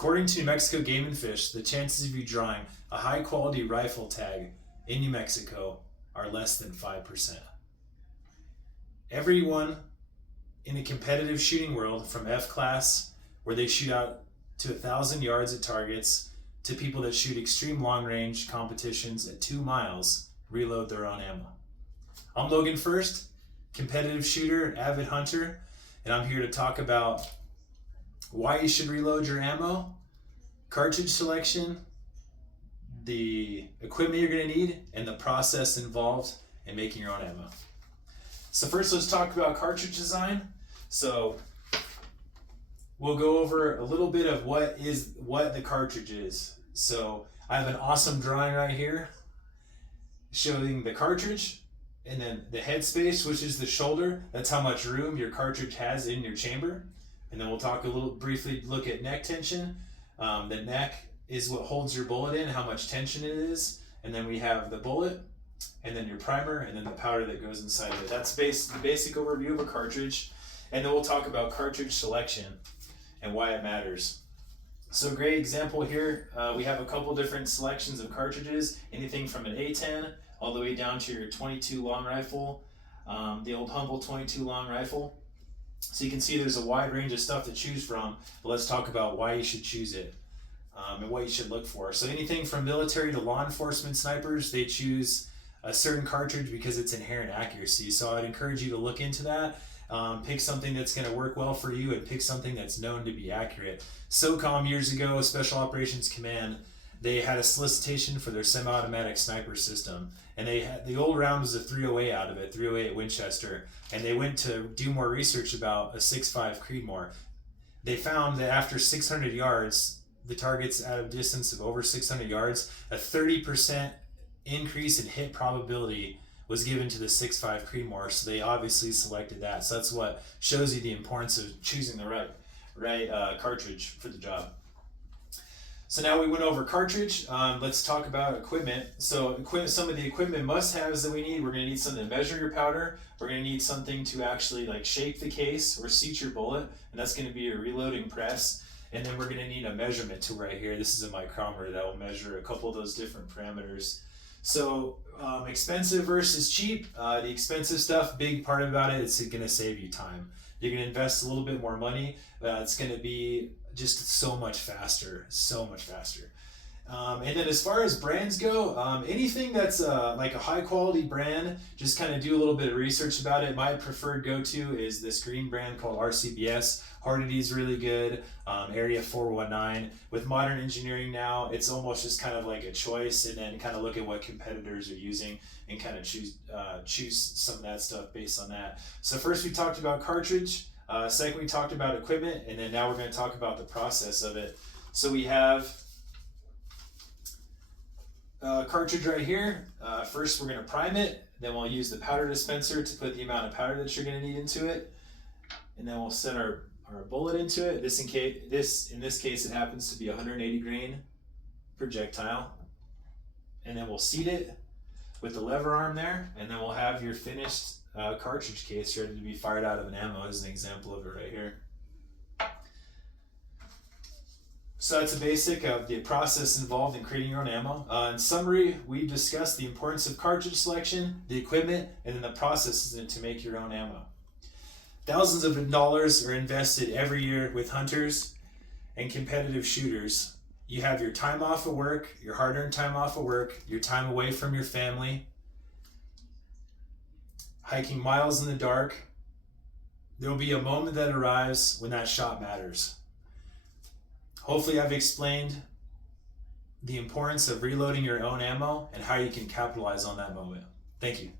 According to New Mexico Game and Fish, the chances of you drawing a high quality rifle tag in New Mexico are less than 5%. Everyone in a competitive shooting world, from F-class, where they shoot out to 1,000 yards at targets, to people that shoot extreme long range competitions at 2 miles, reload their own ammo. I'm Logan First, competitive shooter, avid hunter, and I'm here to talk about why you should reload your ammo, cartridge selection, the equipment you're going to need, and the process involved in making your own ammo. So first, let's talk about cartridge design. So we'll go over a little bit of what the cartridge is. So I have an awesome drawing right here showing the cartridge, and then the headspace, which is the shoulder. That's how much room your cartridge has in your chamber. And then we'll talk briefly look at neck tension. The neck is what holds your bullet in, how much tension it is. And then we have the bullet, and then your primer, and then the powder that goes inside of it. That's the basic overview of a cartridge. And then we'll talk about cartridge selection and why it matters. So great example here, we have a couple different selections of cartridges, anything from an A10 all the way down to your 22 long rifle, the old Humble 22 long rifle. So you can see there's a wide range of stuff to choose from, but let's talk about why you should choose it and what you should look for. So anything from military to law enforcement snipers, they choose a certain cartridge because it's inherent accuracy. So I'd encourage you to look into that. Pick something that's going to work well for you, and pick something that's known to be accurate. SOCOM years ago, Special Operations Command, they had a solicitation for their semi-automatic sniper system, and they had the old round was a 308 out of it, 308 Winchester, and they went to do more research about a 6.5 Creedmoor. They found that after 600 yards, the targets at a distance of over 600 yards, a 30% increase in hit probability was given to the 6.5 Creedmoor, so they obviously selected that. So that's what shows you the importance of choosing the right cartridge for the job. So now we went over cartridge. Let's talk about equipment. So some of the equipment must-haves that we need. We're going to need something to measure your powder. We're going to need something to actually shape the case or seat your bullet, and that's going to be a reloading press. And then we're going to need a measurement tool right here. This is a micrometer that will measure a couple of those different parameters. So expensive versus cheap. The expensive stuff, big part about it, it's going to save you time. You're going to invest a little bit more money. It's going to be just so much faster. And then as far as brands go, anything that's like a high quality brand, just kind of do a little bit of research about it. My preferred go-to is this green brand called RCBS. Hardity is really good. Area 419. With modern engineering now, it's almost just kind of like a choice, and then kind of look at what competitors are using and kind of choose some of that stuff based on that. So first we talked about cartridge. Second we talked about equipment, and then now we're going to talk about the process of it. So we have cartridge right here. First we're going to prime it, then we'll use the powder dispenser to put the amount of powder that you're going to need into it, and then we'll set our bullet into it. In this case it happens to be 180 grain projectile, and then we'll seat it with the lever arm there, and then we'll have your finished cartridge case ready to be fired out of an ammo, as an example of it right here. So that's a basic of the process involved in creating your own ammo. In summary, we've discussed the importance of cartridge selection, the equipment, and then the processes to make your own ammo. Thousands of dollars are invested every year with hunters and competitive shooters. You have your time off of work, your hard-earned time off of work, your time away from your family, hiking miles in the dark. There will be a moment that arrives when that shot matters. Hopefully I've explained the importance of reloading your own ammo and how you can capitalize on that moment. Thank you.